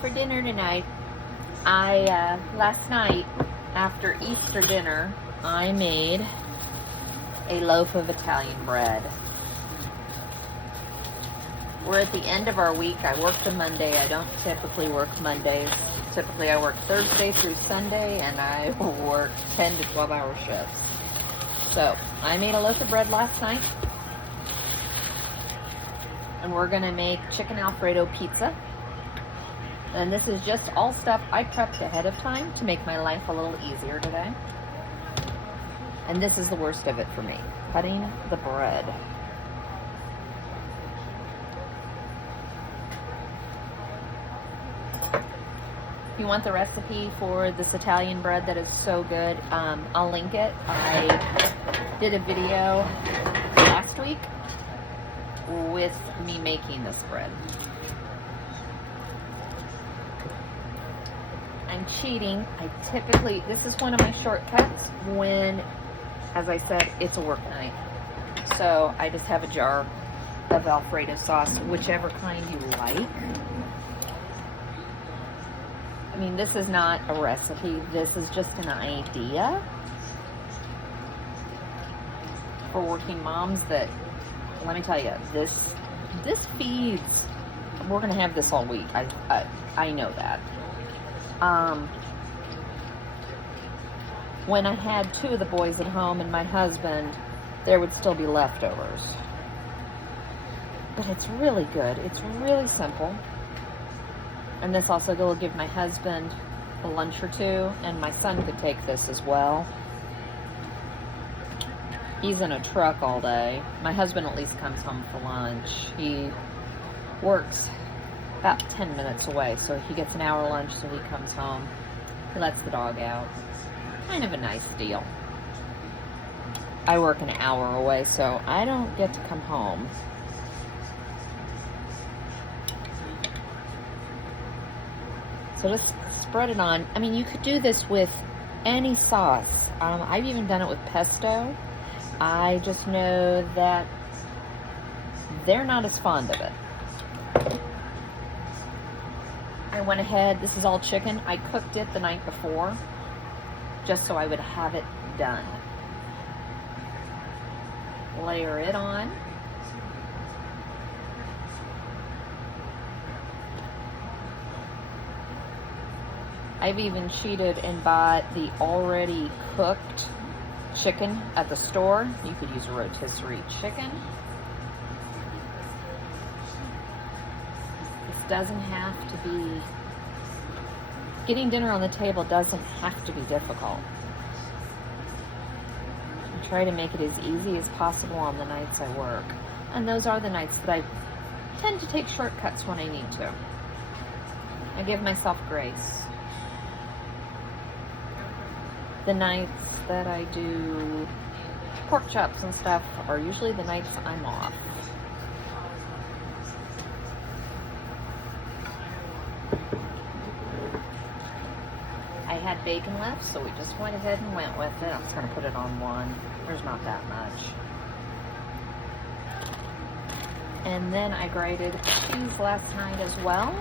for dinner tonight. Last night, after Easter dinner, I made a loaf of Italian bread. We're at the end of our week. I worked a Monday. I don't typically work Mondays. Typically I work Thursday through Sunday, and I work 10 to 12 hour shifts. So I made a loaf of bread last night, and we're gonna make chicken Alfredo pizza. And this is just all stuff I prepped ahead of time to make my life a little easier today. And this is the worst of it for me, cutting the bread. If you want the recipe for this Italian bread that is so good, I'll link it. I did a video last week with me making this bread. I'm cheating. This is one of my shortcuts when, as I said, it's a work night. So I just have a jar of Alfredo sauce, whichever kind you like. I mean, this is not a recipe. This is just an idea for working moms that, let me tell you, this feeds. We're going to have this all week. I know that. When I had 2 of the boys at home and my husband, there would still be leftovers. But it's really good. It's really simple. And this also will give my husband a lunch or 2, and my son could take this as well. He's in a truck all day. My husband at least comes home for lunch. He works about 10 minutes away, so he gets an hour lunch, so he comes home. He lets the dog out. Kind of a nice deal. I work an hour away, so I don't get to come home. So just spread it on. I mean, you could do this with any sauce. I've even done it with pesto. I just know that they're not as fond of it. I went ahead, this is all chicken. I cooked it the night before, just so I would have it done. Layer it on. I've even cheated and bought the already cooked chicken at the store. You could use a rotisserie chicken. Doesn't have to be, getting dinner on the table doesn't have to be difficult. I try to make it as easy as possible on the nights I work. And those are the nights that I tend to take shortcuts when I need to. I give myself grace. The nights that I do pork chops and stuff are usually the nights I'm off. I had bacon left, so we just went ahead and went with it. I'm just going to put it on one. There's not that much. And then I grated cheese last night as well.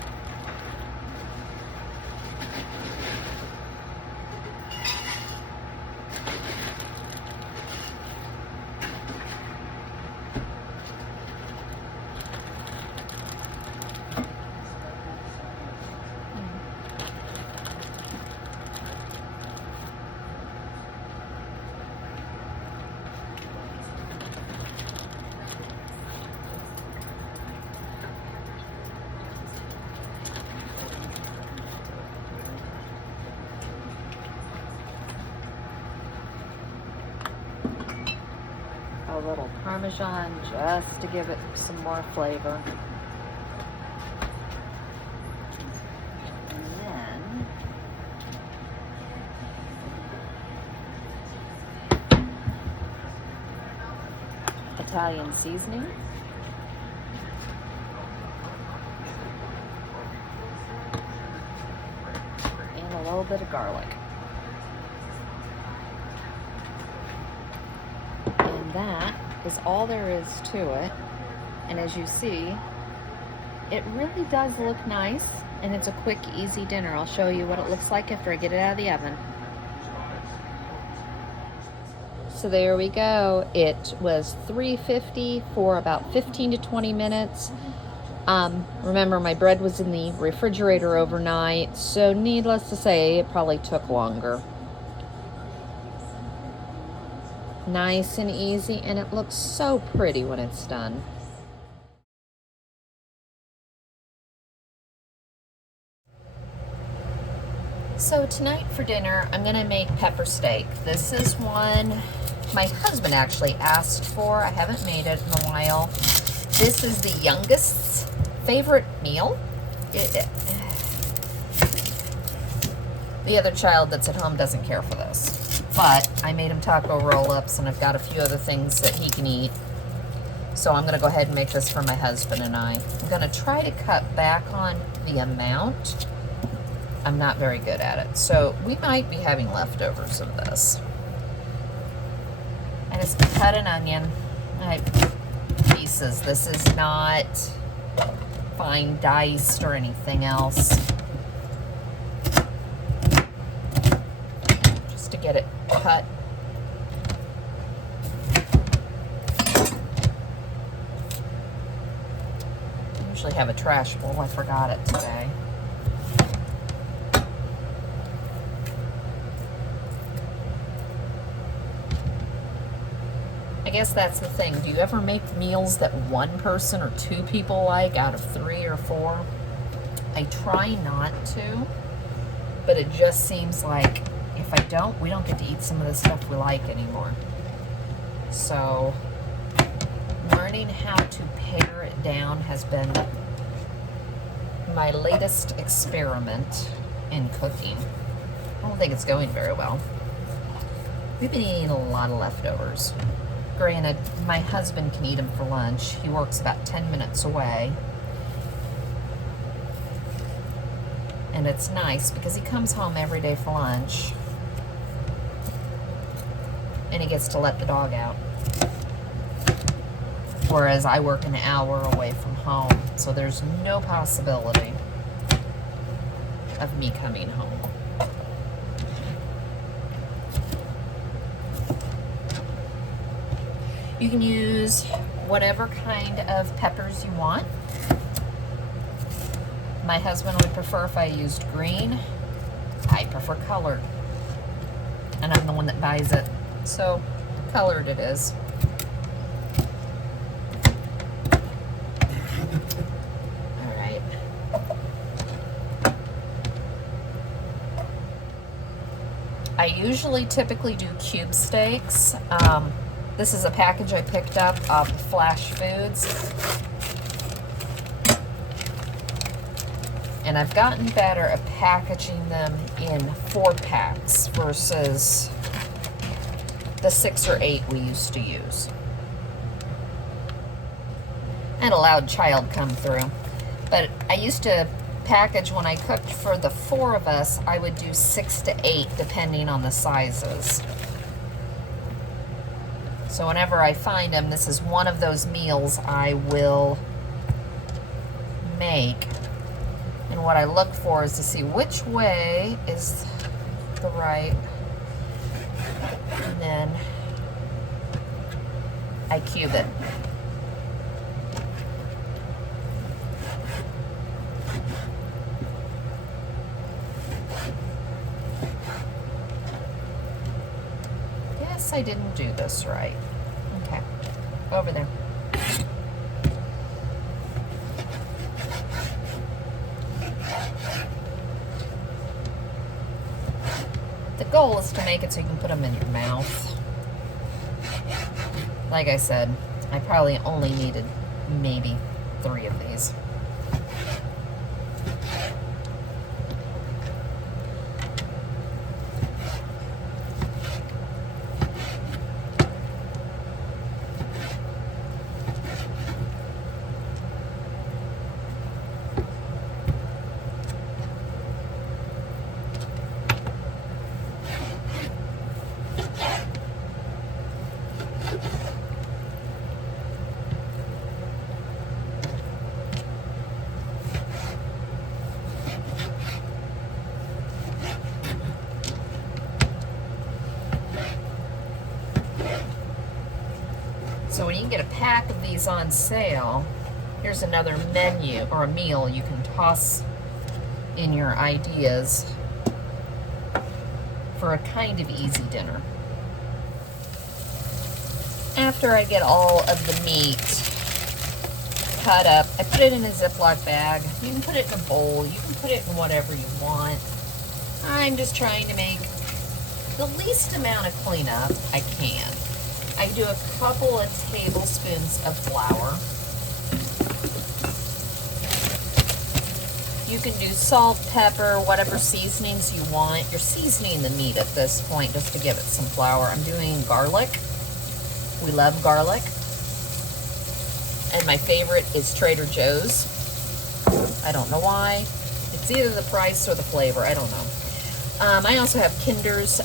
A little Parmesan just to give it some more flavor. And then Italian seasoning. And a little bit of garlic. And that is all there is to it. And as you see, it really does look nice, and it's a quick, easy dinner. I'll show you what it looks like after I get it out of the oven. So there we go. It was $3.50 for about 15 to 20 minutes. Remember, my bread was in the refrigerator overnight, so needless to say, it probably took longer. Nice and easy, and it looks so pretty when it's done. So tonight for dinner, I'm gonna make pepper steak. This is one my husband actually asked for. I haven't made it in a while. This is the youngest's favorite meal. The other child that's at home doesn't care for this, but I made him taco roll-ups, and I've got a few other things that he can eat. So I'm gonna go ahead and make this for my husband and I. I'm gonna try to cut back on the amount. I'm not very good at it, so we might be having leftovers of this. I just cut an onion, pieces. This is not fine diced or anything else. Just to get it cut. I usually have a trash bowl. I forgot it today. I guess that's the thing. Do you ever make meals that one person or two people like out of 3 or 4? I try not to, but it just seems like if I don't, we don't get to eat some of the stuff we like anymore. So learning how to pare it down has been my latest experiment in cooking. I don't think it's going very well. We've been eating a lot of leftovers. Granted, my husband can eat them for lunch. He works about 10 minutes away. And it's nice because he comes home every day for lunch. And he gets to let the dog out. Whereas I work an hour away from home. So there's no possibility of me coming home. You can use whatever kind of peppers you want. My husband would prefer if I used green. I prefer colored. And I'm the one that buys it. So, colored it is. Alright. I usually typically do cube steaks. This is a package I picked up of Flash Foods. And I've gotten better at packaging them in 4-packs versus the 6 or 8 we used to use. And a loud child come through. But I used to package, when I cooked for the 4 of us, I would do 6 to 8 depending on the sizes. So whenever I find them, this is one of those meals I will make. And what I look for is to see which way is the right. And then I cube it. Guess I didn't do this right. Okay, over there. The goal is to make it so you can put them in your mouth. Like I said, I probably only needed maybe 3 of these. pack of these on sale. Here's another menu or a meal you can toss in your ideas for a kind of easy dinner. After I get all of the meat cut up, I put it in a Ziploc bag. You can put it in a bowl. You can put it in whatever you want. I'm just trying to make the least amount of cleanup I can. I do a couple of tablespoons of flour. You can do salt, pepper, whatever seasonings you want. You're seasoning the meat at this point just to give it some flour. I'm doing garlic. We love garlic. And my favorite is Trader Joe's. I don't know why. It's either the price or the flavor. I don't know. I also have Kinder's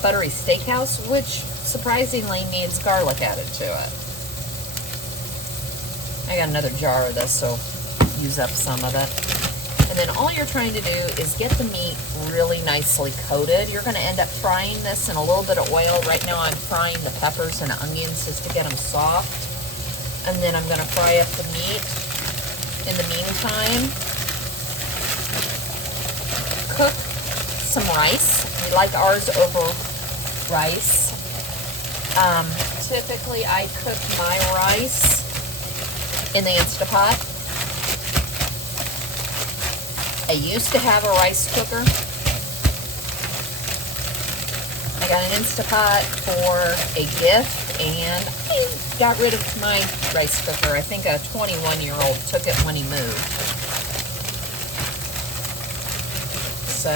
Buttery Steakhouse, which surprisingly needs garlic added to it. I got another jar of this, so use up some of it. And then all you're trying to do is get the meat really nicely coated. You're going to end up frying this in a little bit of oil. Right now I'm frying the peppers and onions just to get them soft. And then I'm going to fry up the meat. In the meantime, cook some rice. We like ours over rice. Typically I cook my rice in the Instapot. I used to have a rice cooker. I got an Instapot for a gift, and I got rid of my rice cooker. I think a 21-year-old took it when he moved. So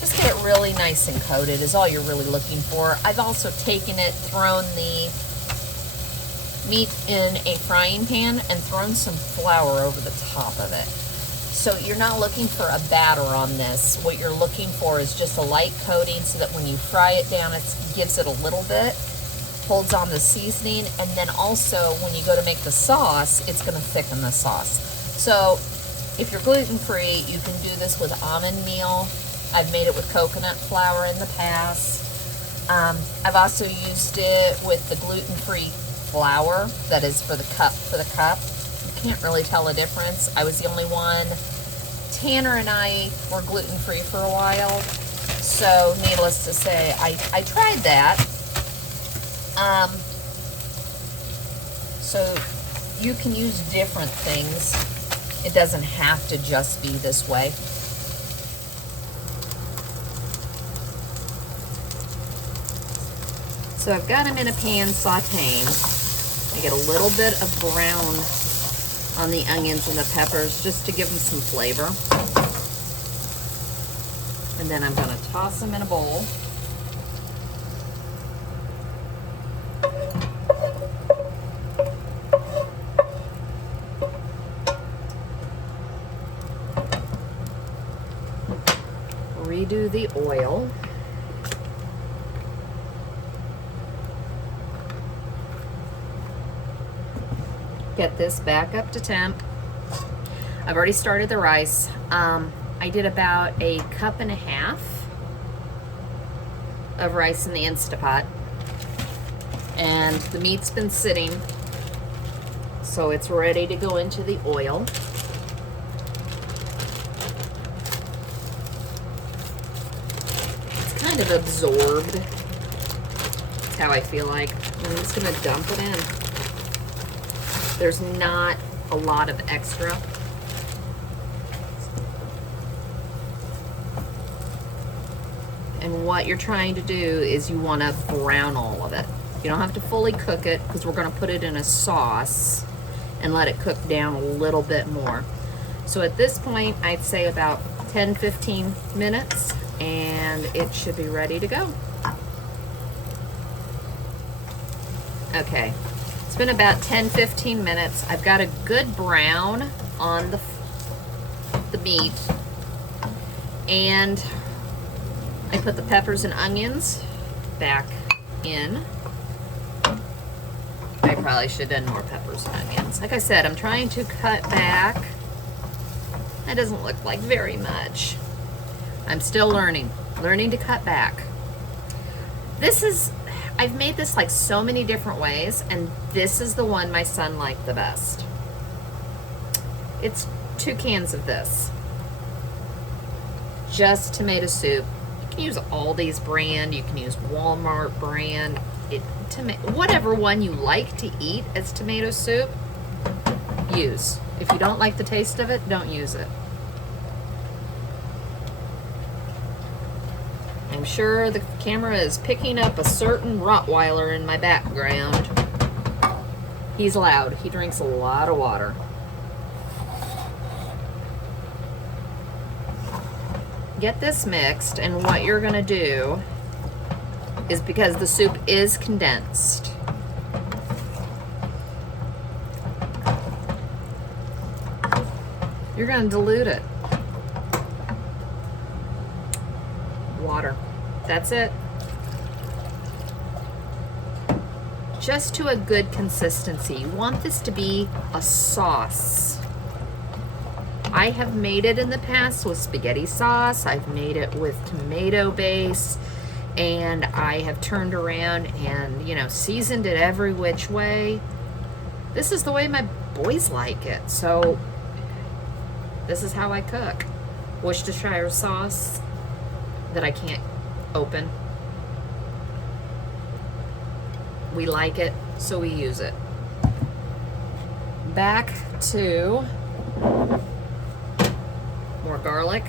just get it really nice and coated is all you're really looking for. I've also taken it, thrown the meat in a frying pan, and thrown some flour over the top of it. So you're not looking for a batter on this. What you're looking for is just a light coating so that when you fry it down, it gives it a little bit, holds on the seasoning, and then also when you go to make the sauce, it's going to thicken the sauce. So if you're gluten-free, you can do this with almond meal. I've made it with coconut flour in the past. I've also used it with the gluten-free flour that is for the cup. You can't really tell a difference. I was the only one. Tanner and I were gluten-free for a while, so needless to say, I tried that. So you can use different things. It doesn't have to just be this way. So I've got them in a pan sauteing. I get a little bit of brown on the onions and the peppers just to give them some flavor. And then I'm going to toss them in a bowl. Redo the oil. Get this back up to temp. I've already started the rice. I did about a cup and a half of rice in the Instapot, and the meat's been sitting, so it's ready to go into the oil. It's kind of absorbed. That's how I feel like. I'm just gonna dump it in. There's not a lot of extra. And what you're trying to do is you want to brown all of it. You don't have to fully cook it because we're going to put it in a sauce and let it cook down a little bit more. So at this point, I'd say about 10-15 minutes, and it should be ready to go. Okay. It's been about 10-15 minutes. I've got a good brown on the meat, and I put the peppers and onions back in. I probably should have done more peppers and onions. Like I said, I'm trying to cut back. That doesn't look like very much. I'm still learning to cut back. I've made this like so many different ways, and this is the one my son liked the best. It's 2 cans of this. Just tomato soup. You can use Aldi's brand, you can use Walmart brand, whatever one you like to eat as tomato soup, use. If you don't like the taste of it, don't use it. I'm sure the camera is picking up a certain Rottweiler in my background. He's loud. He drinks a lot of water. Get this mixed, and what you're gonna do is, because the soup is condensed, you're gonna dilute it. Water. That's it. Just to a good consistency. You want this to be a sauce. I have made it in the past with spaghetti sauce. I've made it with tomato base, and I have turned around and, you know, seasoned it every which way. This is the way my boys like it, so this is how I cook. Worcestershire sauce that I can't open. We like it, so we use it. Back to more garlic.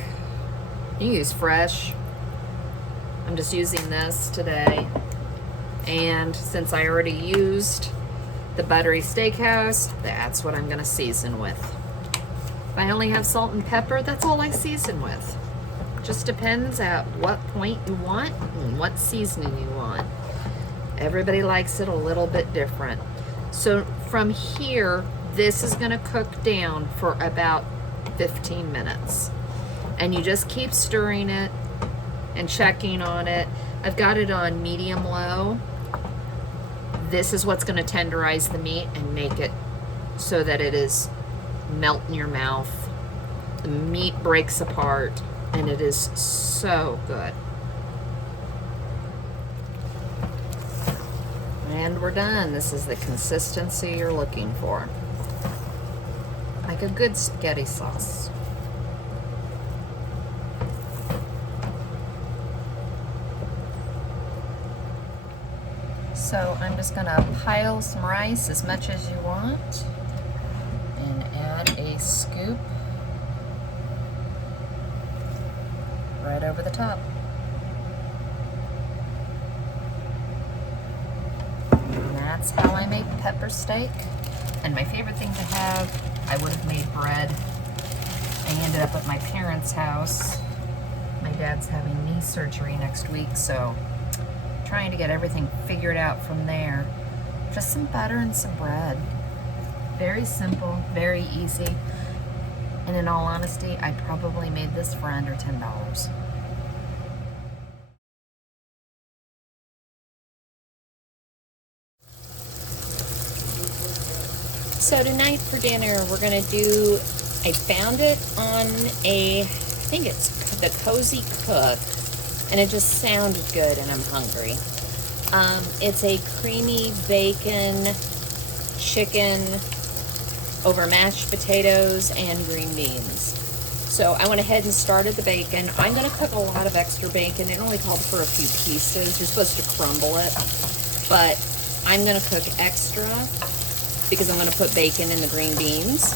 You can use fresh. I'm just using this today. And since I already used the buttery steakhouse, that's what I'm gonna season with. If I only have salt and pepper, that's all I season with. Just depends at what point you want and what seasoning you want. Everybody likes it a little bit different. So from here, this is gonna cook down for about 15 minutes. And you just keep stirring it and checking on it. I've got it on medium low. This is what's gonna tenderize the meat and make it so that it is melt in your mouth. The meat breaks apart, and it is so good. And we're done. This is the consistency you're looking for. Like a good spaghetti sauce. So I'm just gonna pile some rice as much as you want and add a scoop right over the top. And that's how I make pepper steak. And my favorite thing to have, I would have made bread. I ended up at my parents' house. My dad's having knee surgery next week, so trying to get everything figured out from there. Just some butter and some bread. Very simple, very easy. And in all honesty, I probably made this for under $10. So tonight for dinner, we're gonna do, I found it on I think it's the Cozy Cook, and it just sounded good and I'm hungry. It's a creamy bacon chicken over mashed potatoes and green beans. So I went ahead and started the bacon. I'm gonna cook a lot of extra bacon. It only called for a few pieces. You're supposed to crumble it, but I'm gonna cook extra because I'm gonna put bacon in the green beans.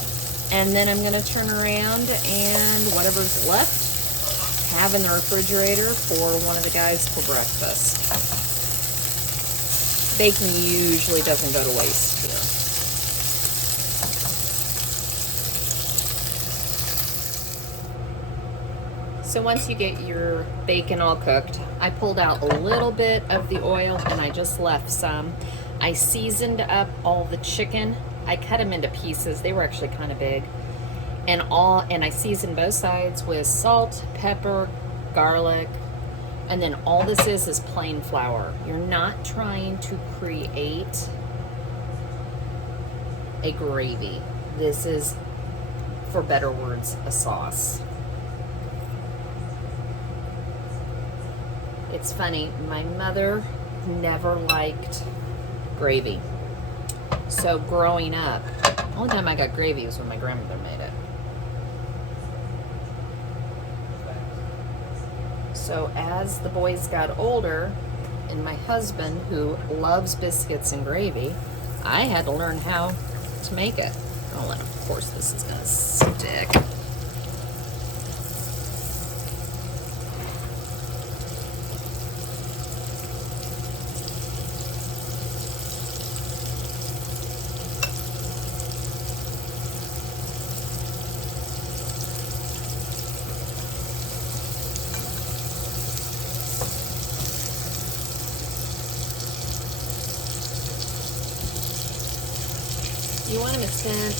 And then I'm gonna turn around and whatever's left, have in the refrigerator for one of the guys for breakfast. Bacon usually doesn't go to waste here. So once you get your bacon all cooked, I pulled out a little bit of the oil and I just left some. I seasoned up all the chicken. I cut them into pieces. They were actually kind of big. And I seasoned both sides with salt, pepper, garlic, and then all this is plain flour. You're not trying to create a gravy. This is, for better words, a sauce. It's funny, my mother never liked gravy. So growing up, the only time I got gravy was when my grandmother made it. So as the boys got older, and my husband, who loves biscuits and gravy, I had to learn how to make it. Oh, and of course this is gonna stick.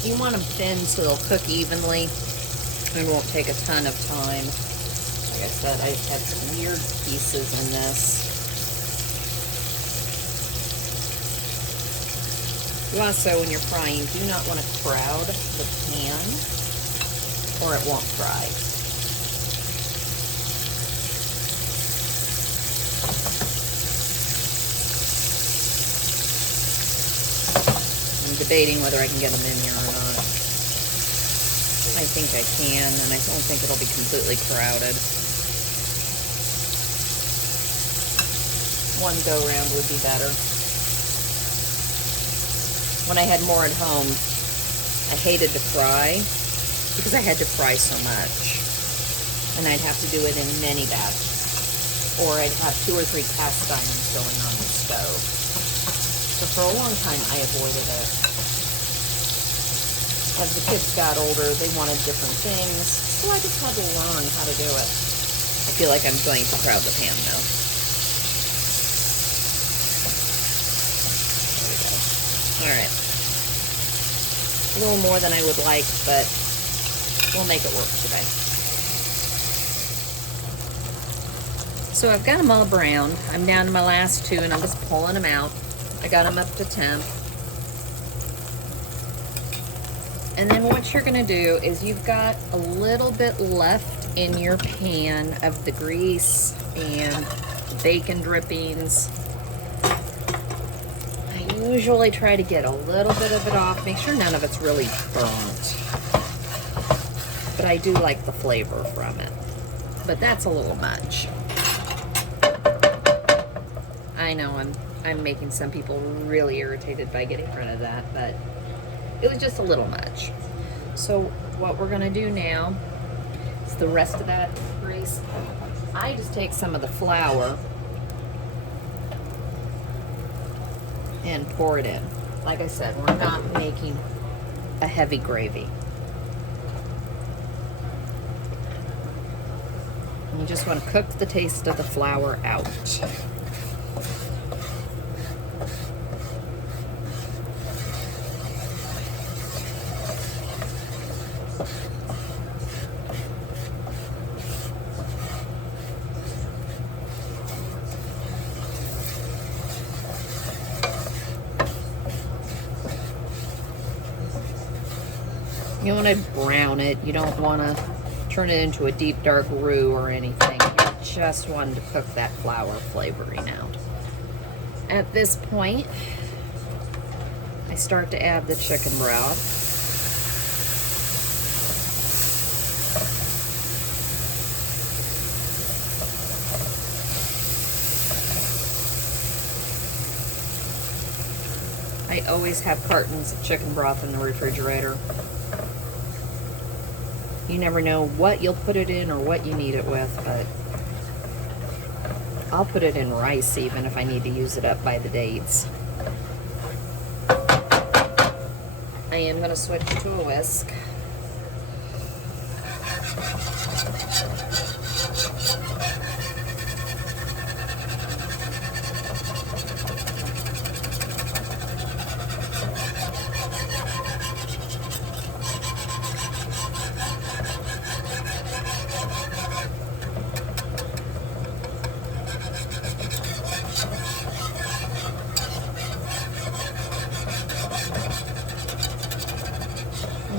You want them thin so they'll cook evenly and won't take a ton of time. Like I said, I have some weird pieces in this. You also, when you're frying, do not want to crowd the pan or it won't fry. Debating whether I can get them in here or not. I think I can, and I don't think it'll be completely crowded. One go round would be better. When I had more at home, I hated to fry because I had to fry so much. And I'd have to do it in many batches. Or I'd have 2 or 3 cast irons going on the stove. So for a long time, I avoided it. As the kids got older, they wanted different things, so I just had to learn how to do it. I feel like I'm going to crowd the pan now. There we go. All right. A little more than I would like, but we'll make it work today. So I've got them all browned. I'm down to my last 2, and I'm just pulling them out. I got them up to temp. And then what you're gonna do is you've got a little bit left in your pan of the grease and bacon drippings. I usually try to get a little bit of it off. Make sure none of it's really burnt. But I do like the flavor from it. But that's a little much. I know I'm making some people really irritated by getting rid of that, but it was just a little much. So what we're gonna do now is the rest of that grease. I just take some of the flour and pour it in. Like I said, we're not making a heavy gravy. And you just want to cook the taste of the flour out. You want to brown it. You don't want to turn it into a deep dark roux or anything. You just want to cook that flour flavoring out. At this point, I start to add the chicken broth. I always have cartons of chicken broth in the refrigerator. You never know what you'll put it in or what you need it with, but I'll put it in rice even if I need to use it up by the dates. I am going to switch to a whisk.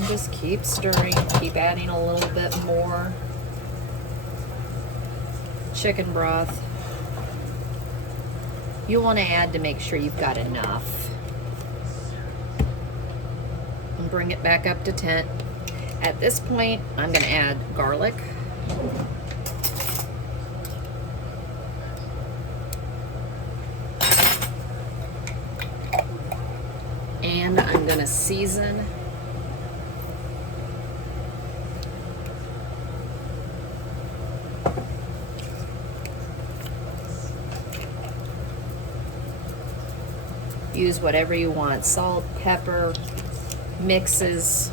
Just keep stirring, keep adding a little bit more chicken broth. You'll want to add to make sure you've got enough. And bring it back up to 10. At this point, I'm going to add garlic. And I'm going to season use whatever you want, salt, pepper, mixes,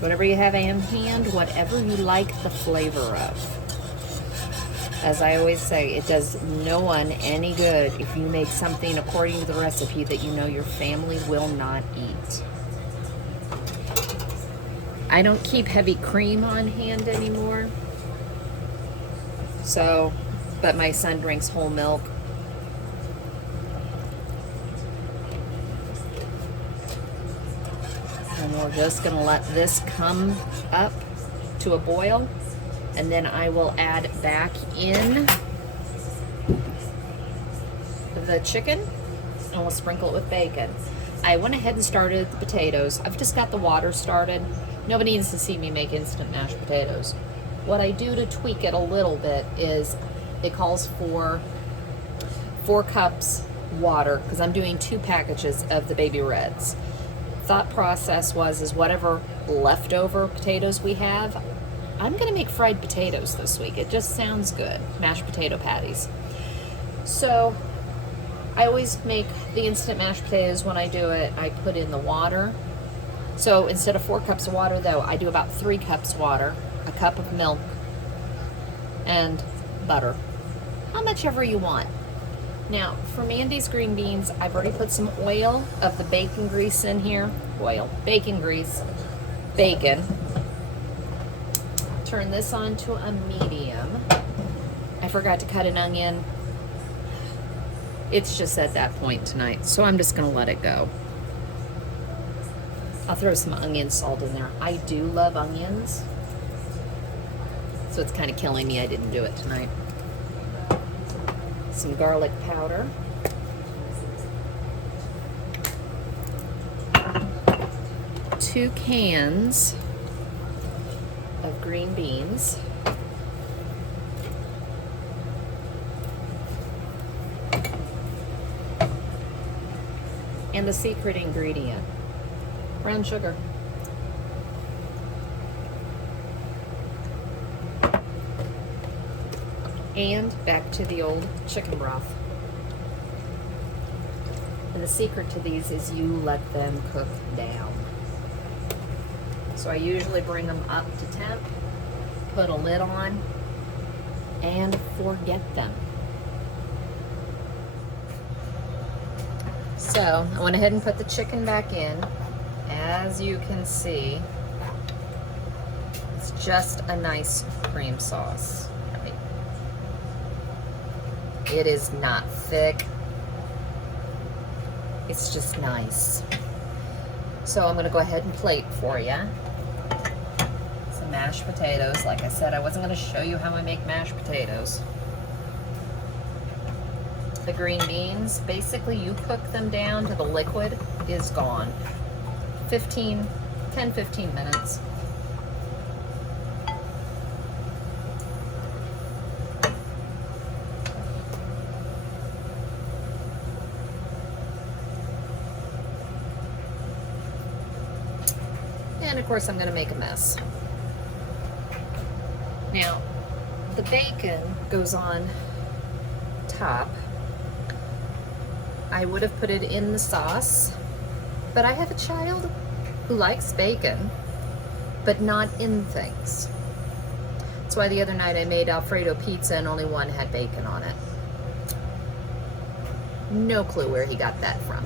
whatever you have on hand, whatever you like the flavor of. As I always say, it does no one any good if you make something according to the recipe that you know your family will not eat. I don't keep heavy cream on hand anymore. So, but my son drinks whole milk. And we're just gonna let this come up to a boil, and then I will add back in the chicken, and we'll sprinkle it with bacon. I went ahead and started the potatoes. I've just got the water started. Nobody needs to see me make instant mashed potatoes. What I do to tweak it a little bit is it calls for 4 cups water, because I'm doing 2 packages of the baby reds. Thought process is whatever leftover potatoes we have, I'm gonna make fried potatoes this week. It just sounds good, mashed potato patties. So I always make the instant mashed potatoes. When I do it, I put in the water. So instead of 4 cups of water though, I do about 3 cups water, a cup of milk, and butter. How much ever you want. Now, for Mandy's green beans, I've already put some oil of the bacon grease in here. Oil, bacon grease, bacon. Turn this on to a medium. I forgot to cut an onion. It's just at that point tonight, so I'm just gonna let it go. I'll throw some onion salt in there. I do love onions, so it's kind of killing me I didn't do it tonight. Some garlic powder. 2 cans of green beans. And the secret ingredient, brown sugar. And back to the old chicken broth. And the secret to these is you let them cook down. So I usually bring them up to temp, put a lid on, and forget them. So I went ahead and put the chicken back in. As you can see, it's just a nice cream sauce. It is not thick. It's just nice. So I'm gonna go ahead and plate for you some mashed potatoes. Like I said, I wasn't gonna show you how I make mashed potatoes. The green beans, basically you cook them down to the liquid is gone. 10-15 minutes. And of course I'm going to make a mess. Now, the bacon goes on top. I would have put it in the sauce, but I have a child who likes bacon, but not in things. That's why the other night I made Alfredo pizza and only one had bacon on it. No clue where he got that from.